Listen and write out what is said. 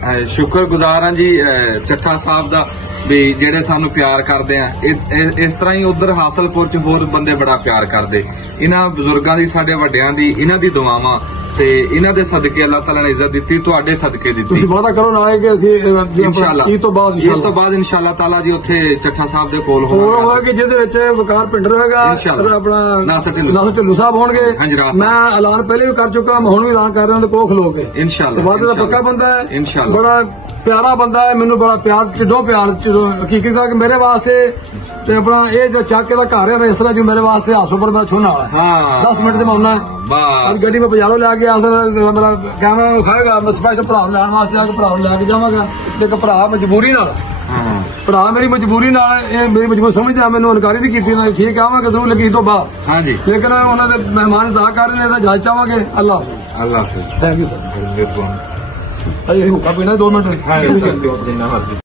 शुक्रगुजार हाँ जी ਚੱਠਾ साहब का भी ਜਿਹੜੇ ਸਾਨੂੰ प्यार करते हैं। इस तरह ही उधर हासलपुर च होर बंदे बड़ा प्यार करते। इन्हां बुजुर्गां दी साडे वड्डियां दी इन्हां दी दुआवां ते इन्हां दे सदके अल्लाह ताला ने इज्जत दित्ती, तुहाडे सदके दित्ती। तुसीं वादा करो नाले कि असीं इंशाअल्लाह ईद तो बाद इंशाअल्लाह ताला जी उत्थे ਚੱਠਾ साहब दे कोल होगा कि जिहदे विच वकार पिंडर होगा अपना नासर ढिल्लू साहब होणगे। मैं ऐलान पहले भी कर चुका, मैं हुण भी ऐलान कर रहा कोल खलो के इंशाअल्लाह। वादे दा पक्का बंदा है इंशाअल्लाह, बड़ा प्यारा बंदा है, मैनू बड़ा प्यार ढिडों प्यार हकीकत है कि मेरे वास्ते ते अपना ये जो चाके का घर है इस तरह जो मेरे वास्ते हासोपुर मेरा छूने वाला है। 10 मिनट से मैं आना है गड्डी में बाजारों लैके मेरा कैमरा खाएगा, मैं स्पैशल भरा लैन वास्ते आके भरा लैके जावांगा। एक भरा मजबूरी नाल भरा मेरी मजबूरी मेरी मजबूरी समझदा, मैनू इनकारी भी की ठीक है आवांगे जरूर लगी तो बाद, लेकिन उन्होंने मेहमान जा कर रहे हैं जांच चाहवांगे। अल्लाह थैंक यू सर। हुक्का पीना 2 मिनट।